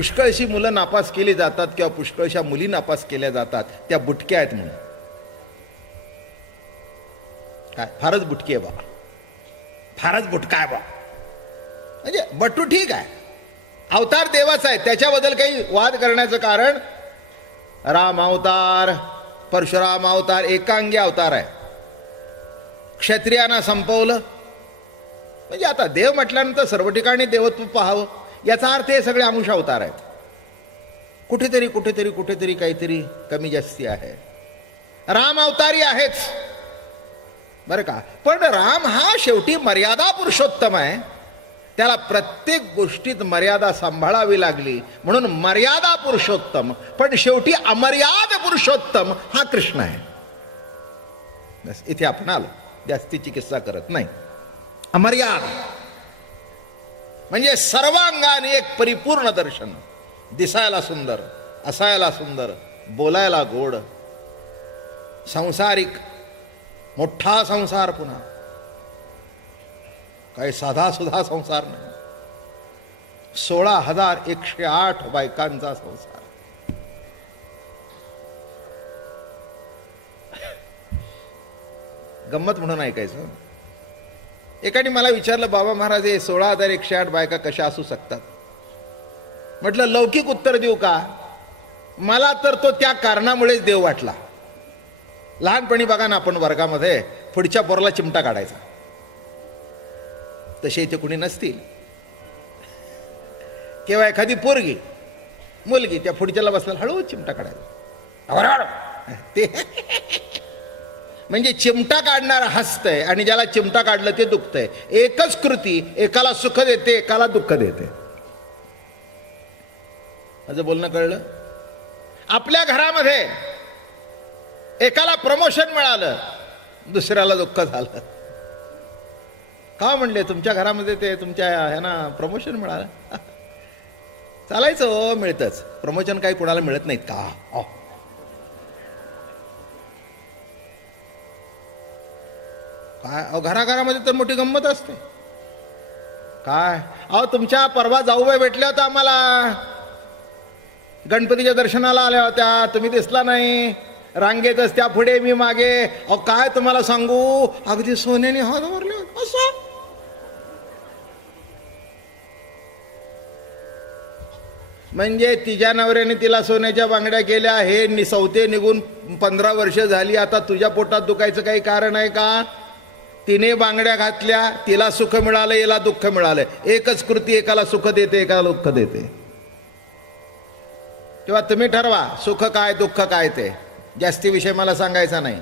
पुष्कळशी मुलं नापास केली जातात किंवा पुष्कळशा मुली नापास केल्या जातात, त्या बुटक्या आहेत म्हणून. काय फारच बुटकी आहे बा, फारच बुटका आहे बा. म्हणजे बटू ठीक आहे, अवतार देवाचा आहे, त्याच्याबद्दल काही वाद करण्याचं कारण. राम अवतार, परशुराम अवतार एकांगी अवतार आहे. क्षत्रियांना संपवलं. म्हणजे आता देव म्हटल्यानंतर सर्व ठिकाणी देवत्व पाहावं, याचा अर्थ हे सगळे आमुष अवतार आहेत. कुठेतरी कुठेतरी कुठेतरी काहीतरी कमी जास्ती आहे. राम अवतारी आहेच बरं का, पण राम हा शेवटी मर्यादा पुरुषोत्तम आहे. त्याला प्रत्येक गोष्टीत मर्यादा सांभाळावी लागली म्हणून मर्यादा पुरुषोत्तम. पण शेवटी अमर्याद पुरुषोत्तम हा कृष्ण आहे. बस इथे आपण आलो, जास्तीची किस्सा करत नाही. अमर्याद म्हणजे सर्वांगाने एक परिपूर्ण दर्शन. दिसायला सुंदर, असायला सुंदर, बोलायला गोड, संसारिक, मोठा संसार, पुन्हा काही साधा सुधा संसार नाही. 16,108 बायकांचा संसार. गंमत म्हणून ऐकायचं. एकाने मला विचारलं, बाबा महाराज हे 16,108 बायका कशा असू शकतात? म्हटलं लौकिक उत्तर देऊ का? मला तर तो त्या कारणामुळेच देव वाटला. लहानपणी बघा ना, आपण वर्गामध्ये पुढच्या पोराला चिमटा काढायचा. तसे इथे कुणी नसतील. किंवा एखादी पोरगी मुलगी त्या पुढच्याला बसला हळू चिमटा काढायचा. ते म्हणजे चिमटा काढणारा हसतंय आणि ज्याला चिमटा काढलं ते दुखतंय. एकच कृती एकाला सुख देते, एकाला दुःख देते. माझं बोलणं कळलं? आपल्या घरामध्ये एकाला प्रमोशन मिळालं, दुसऱ्याला दुःख झालं. का म्हणले? तुमच्या घरामध्ये ते तुमच्या ह्यांना प्रमोशन मिळालं. चालायचं हो, मिळतंच. प्रमोशन काही कुणाला मिळत नाहीत का? काय अहो, घराघरामध्ये तर मोठी गंमत असते. काय अहो, तुमच्या परवा जाऊबाई भेटल्या होत्या आम्हाला, गणपतीच्या दर्शनाला आल्या होत्या. तुम्ही दिसला नाही, रांगेतच त्या पुढे मी मागे. अहो काय तुम्हाला सांगू, अगदी सोन्याने हात भरले. असं म्हणजे तिच्या नवऱ्याने तिला सोन्याच्या बांगड्या केल्या. हे सौते निघून 15 वर्ष झाली. आता तुझ्या पोटात दुखायचं काही कारण आहे का? तिने बांगड्या घातल्या, तिला सुख मिळालं, याला दुःख मिळालं. एकच कृती एकाला सुख देते, एकाला दुःख देते. तेव्हा तुम्ही ठरवा सुख काय दुःख काय ते. जास्ती विषय मला सांगायचा नाही.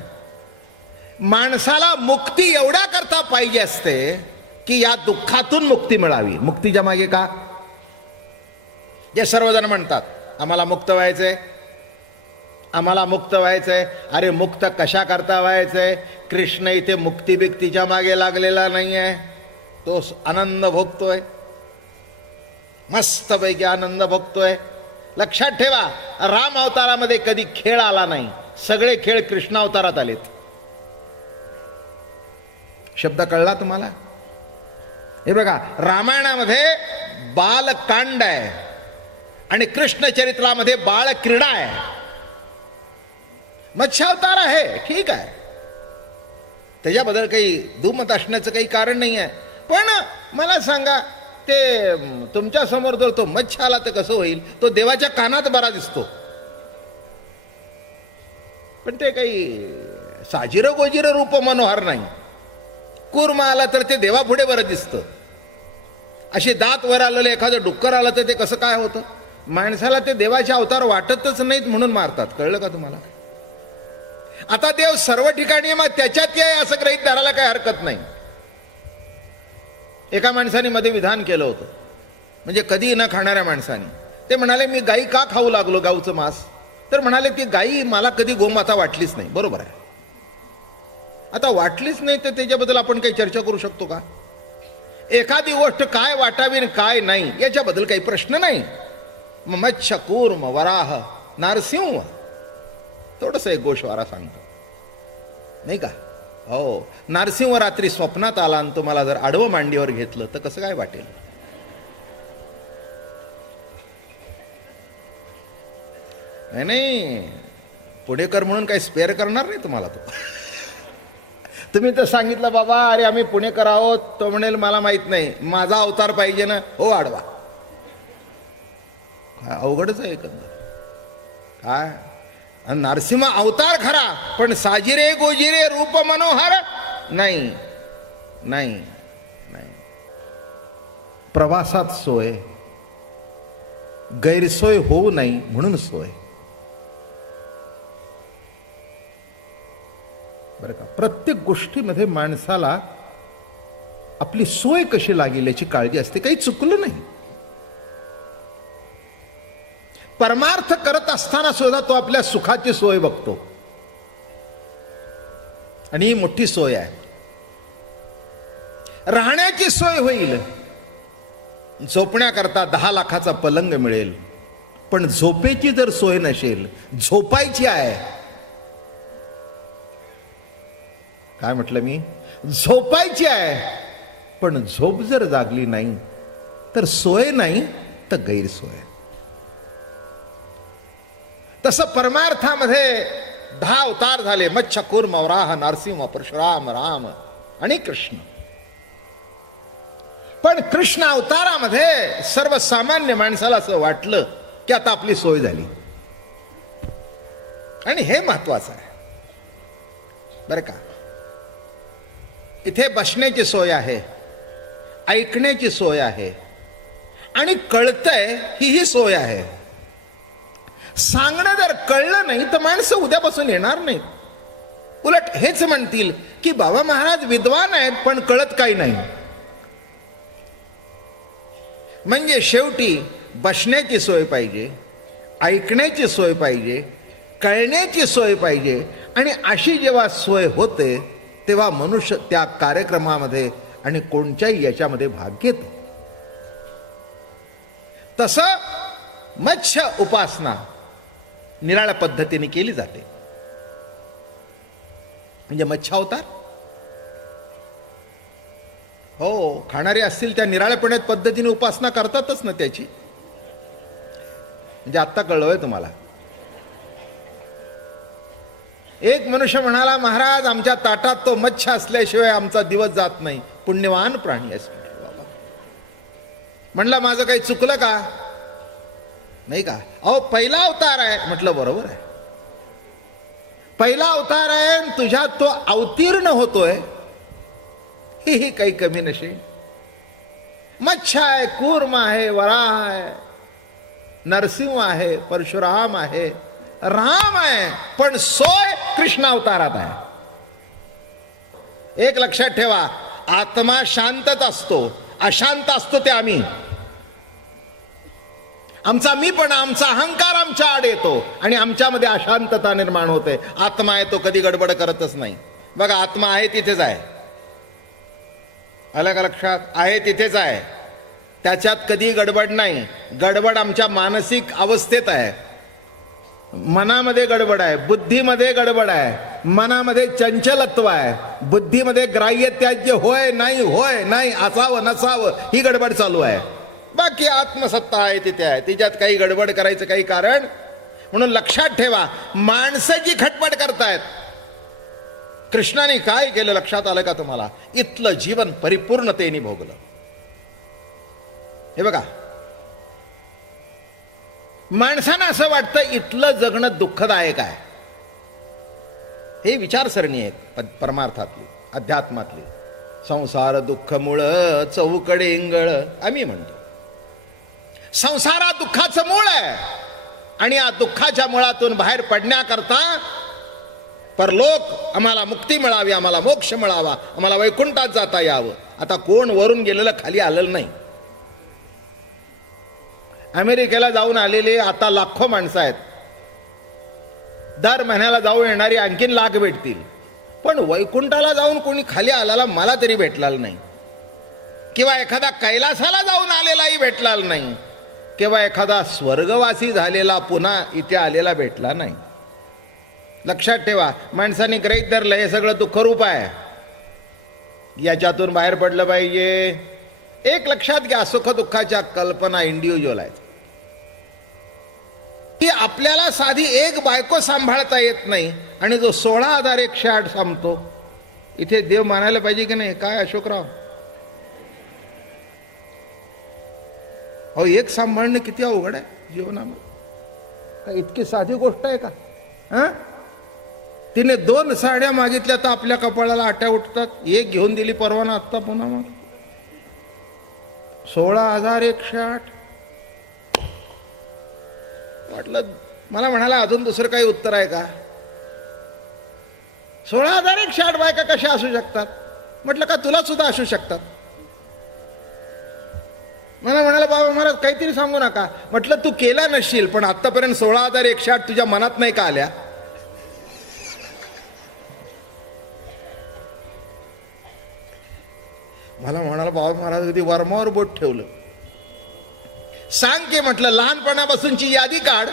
माणसाला मुक्ती एवढ्या करता पाहिजे असते की या दुःखातून मुक्ती मिळावी. मुक्तीच्या मागे का? जे सर्वजण म्हणतात आम्हाला मुक्त व्हायचंय, आम्हाला मुक्त व्हायचंय. अरे मुक्त कशा करता व्हायचंय? कृष्ण इथे मुक्ती बिक्तीच्या मागे लागलेला नाहीये. तो आनंद भोगतोय, मस्तपैकी आनंद भोगतोय. लक्षात ठेवा, राम अवतारामध्ये कधी खेळ आला नाही. सगळे खेळ कृष्ण अवतारात आलेत. शब्द कळला तुम्हाला? हे बघा, रामायणामध्ये बालकांड आहे आणि कृष्ण चरित्रामध्ये बाळ क्रीडा आहे. मत्स्यावतार आहे, ठीक आहे, त्याच्याबद्दल काही दुमत असण्याचं काही कारण नाही आहे. पण मला सांगा, ते तुमच्या समोर जर तो मत्स्य आला तर कसं होईल? तो देवाच्या कानात बरा दिसतो, पण ते काही साजिरं गोजिरं रूप मनोहर नाही. कूर्म आला तर ते देवापुढे बरं दिसतं. अशी दात वर आलेलं एखादं डुक्कर आलं तर ते कसं काय होतं? माणसाला ते देवाचे अवतार वाटतच नाहीत म्हणून मारतात. कळलं का तुम्हाला? आता देव सर्व ठिकाणी, मग त्याच्यात आहे असं गृहीत धरायला काही हरकत नाही. एका माणसाने मध्ये विधान केलं होतं, म्हणजे कधी न खाणाऱ्या माणसाने. ते म्हणाले मी गाई का खाऊ लागलो, गाऊचं मांस? तर म्हणाले ती गाई मला कधी गोमाता वाटलीच नाही. बरोबर आहे. आता वाटलीच नाही तर त्याच्याबद्दल आपण काही चर्चा करू शकतो का? एखादी गोष्ट काय वाटावी काय नाही याच्याबद्दल काही प्रश्न नाही. मत्स्य, कूर्म, वराह, नारसिंह, थोडस एक गोषवारा सांगतो नाही का? हो, नारसिंह रात्री स्वप्नात आला आणि तुम्हाला जर आडवं मांडीवर घेतलं तर कसं काय वाटेल? नाही नाही, पुणेकर म्हणून काही स्पेअर करणार नाही तुम्हाला तो. तुम्ही तर सांगितलं बाबा अरे आम्ही पुणेकर आहोत, तो म्हणेल मला माहित नाही, माझा अवतार पाहिजे ना, हो आडवा. अवघडच आहे एकंदर. काय नरसिंह अवतार खरा, पण साजिरे गोजिरे रूप मनोहर नाही नाही नाही. प्रवासात सोय, गैरसोय होऊ नाही म्हणून सोय. बरं का, प्रत्येक गोष्टीमध्ये माणसाला आपली सोय कशी लागेल याची काळजी असते. काही चुकलं नाही. परमार्थ करत असताना सुद्धा तो आपल्या सुखाची सोय बघतो, आणि ही मोठी सोय आहे. राहण्याची सोय होईल, झोपण्याकरता 10 लाखाचा पलंग मिळेल, पण झोपेची जर सोय नसेल, झोपायची आहे. काय म्हटलं मी? झोपायची आहे, पण झोप जर जागली नाही तर सोय नाही तर गैरसोय. तसं परमार्थामध्ये 10 अवतार झाले. मत्स्य कूर्म वराह नरसिंह परशुराम राम आणि कृष्ण. पण कृष्ण अवतारामध्ये सर्वसामान्य माणसाला असं वाटलं की आता आपली सोय झाली, आणि हे महत्वाचं आहे बरं का. इथे बसण्याची सोय आहे, ऐकण्याची सोय आहे, आणि कळतंय ही सोय आहे. सांगणं जर कळलं नाही तर माणसं उद्यापासून येणार नाहीत. उलट हेच म्हणतील की बाबा महाराज विद्वान आहेत पण कळत काही नाही. म्हणजे शेवटी बसण्याची सोय पाहिजे, ऐकण्याची सोय पाहिजे, कळण्याची सोय पाहिजे, आणि अशी जेव्हा सोय होते तेव्हा मनुष्य त्या कार्यक्रमामध्ये आणि कोणत्याही याच्यामध्ये भाग घेतो. तसं मत्स्य उपासना निराळ्या पद्धतीने केली जाते. म्हणजे मत्स्यावतार हो, खाणारे असतील त्या निराळ्यापणात पद्धतीने उपासना करतातच ना त्याची. म्हणजे आत्ता कळलोय तुम्हाला. एक मनुष्य म्हणाला, महाराज आमच्या ताटात तो मत्स्य असल्याशिवाय आमचा दिवस जात नाही. पुण्यवान प्राणी असं बाबा. म्हणला माझं काही चुकलं का? नाही का? अहो पहिला अवतार आहे. म्हटलं बरोबर आहे, पहिला अवतार आहे, तुझ्यात तो अवतीर्ण होतोय, ही काही कमी नसे. मत्स्य आहे, कूर्म आहे, वराह आहे, नरसिंह आहे, परशुराम आहे, राम आहे, पण सोय कृष्ण अवतारात आहे. एक लक्षात ठेवा, आत्मा शांतच असतो, अशांत असतो ते आम्ही. आमचा मी पण, आमचा अहंकार आमच्या आड येतो आणि आमच्यामध्ये अशांतता निर्माण होते. आत्मा आहे तो कधी गडबड करतच नाही. बघा, आत्मा आहे तिथेच आहे. आलं का लक्षात? आहे तिथेच आहे, त्याच्यात कधी गडबड नाही. गडबड आमच्या मानसिक अवस्थेत आहे. मनामध्ये गडबड आहे, बुद्धीमध्ये गडबड आहे, मनामध्ये चंचलत्व आहे, बुद्धीमध्ये ग्राह्य त्याज्य होय नाही, असावं नसावं ही गडबड चालू आहे. बाकी आत्मसत्ता आहे तिथे आहे, तिच्यात काही गडबड करायचं काही कारण. म्हणून लक्षात ठेवा, माणसं जी खटपट करतायत, कृष्णाने काय केलं लक्षात आलं का तुम्हाला? इथलं जीवन परिपूर्णतेने भोगलं. हे बघा, माणसांना असं वाटतं इथलं जगणं दुःखदायक आहे. हे विचारसरणी आहे परमार्थातली, अध्यात्मातली. संसार दुःख मूळ चौकडे इंगळ आम्ही म्हणतो. संसारात दुःखाचं मूळ आहे, आणि या दुःखाच्या मुळातून बाहेर पडण्याकरता परलोक आम्हाला मुक्ती मिळावी, आम्हाला मोक्ष मिळावा, आम्हाला वैकुंठात जाता यावं. आता कोण वरून गेलेलं खाली आलेलं नाही. अमेरिकेला जाऊन आलेले आता लाखो माणसं आहेत. दर महिन्याला जाऊन येणारी आणखीन लाख भेटतील. पण वैकुंठाला जाऊन कोणी खाली आलेला मला तरी भेटलेला नाही. किंवा एखादा कैलासाला जाऊन आलेलाही भेटला नाही, किंवा एखादा स्वर्गवासी झालेला पुन्हा इथे आलेला भेटला नाही. लक्षात ठेवा, माणसाने गृहीत धरलं हे सगळं दुःखरूप आहे, याच्यातून बाहेर पडलं पाहिजे. एक लक्षात घ्या, सुख दुःखाच्या कल्पना इंडिव्हिज्युअल आहेत. की आपल्याला साधी एक बायको सांभाळता येत नाही आणि जो 16,108 सांगतो, इथे देव मानायला पाहिजे की नाही? काय अशोकराव, अहो एक सांभाळणं किती अवघड आहे जीवनामध्ये. का इतकी साधी गोष्ट आहे का? तिने 2 साड्या मागितल्या तर आपल्या कपाळाला आट्या उठतात. एक घेऊन दिली परवाना आत्ता, पुन्हा मग 16,108. म्हटलं, मला म्हणाला अजून दुसरं काही उत्तर आहे का? 16,108 बायका कशा असू शकतात? म्हटलं का तुला सुद्धा असू शकतात? मला म्हणाला, बाबा मला काहीतरी सांगू नका. म्हटलं तू केला नसशील, पण आतापर्यंत 16,108 तुझ्या मनात नाही का आल्या? मला म्हणाला, बाबा मला कधी वर्मावर बोट ठेवलं. सांग की, म्हटलं लहानपणापासूनची यादी काढ.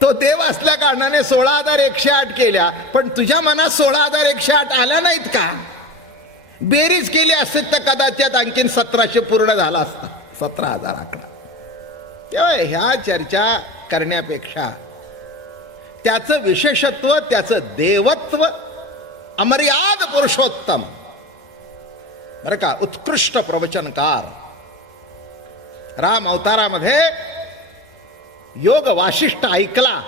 तो देव असल्या कारणाने 16,108 केल्या, पण तुझ्या मनात 16,108 आल्या नाहीत का? बेरीज केली असते तर कदाचित आणखीन 1700 पूर्ण झाला असता, 17,000 आकडा. तेव्हा ह्या चर्चा करण्यापेक्षा त्याचं विशेषत्व, त्याचं देवत्व, अमर्याद पुरुषोत्तम, बरं का, उत्कृष्ट प्रवचनकार, राम अवतारामध्ये योग वाशिष्ठ ऐकला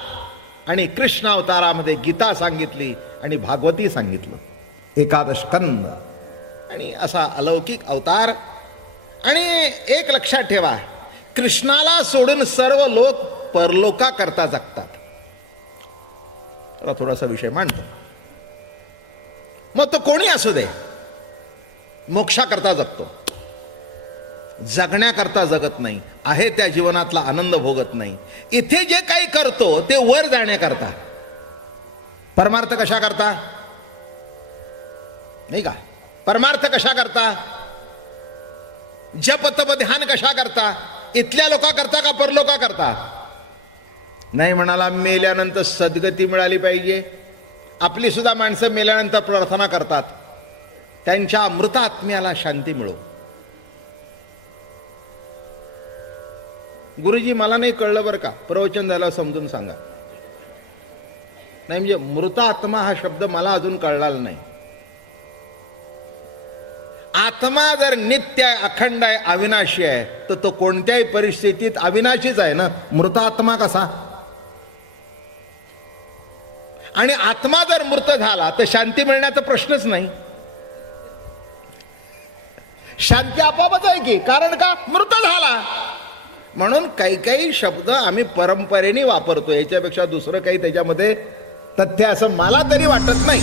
आणि कृष्ण अवतारामध्ये गीता सांगितली आणि भागवती सांगितलं, एकादश स्कंद, आणि असा अलौकिक अवतार. आणि एक लक्षात ठेवा, कृष्णाला सोडून सर्व लोक परलोका करता जगतात. थोडासा विषय मांडतो. मग तो कोणी असू दे, मोक्षाकरता जगतो, जगण्याकरता जगत नाही, आहे त्या जीवनातला आनंद भोगत नाही. इथे जे काही करतो ते वर जाण्याकरता, परमार्थ कशा करता? नाही का? परमार्थ कशा करता? जप तप ध्यान कशा करता? इथल्या लोका करता का परलोका करता? नाही म्हणाला, मेल्यानंतर सद्गती मिळाली पाहिजे. आपली सुद्धा माणसं मेल्यानंतर प्रार्थना करतात, त्यांच्या मृत आत्म्याला शांती मिळो. गुरुजी मला नाही कळलं बरं का, प्रवचन झालं समजून सांगा. नाही म्हणजे मृत आत्मा हा शब्द मला अजून कळलेला नाही. आत्मा जर नित्य आहे, अखंड आहे, अविनाशी आहे, तर तो कोणत्याही परिस्थितीत अविनाशीच आहे ना. मृत आत्मा कसा? आणि आत्मा जर मृत झाला तर शांती मिळण्याचा प्रश्नच नाही. शांती आपोआपच आहे की, कारण का? मृत झाला. म्हणून काही काही शब्द आम्ही परंपरेने वापरतो, याच्यापेक्षा दुसरं काही त्याच्यामध्ये तथ्य असं मला तरी वाटत नाही.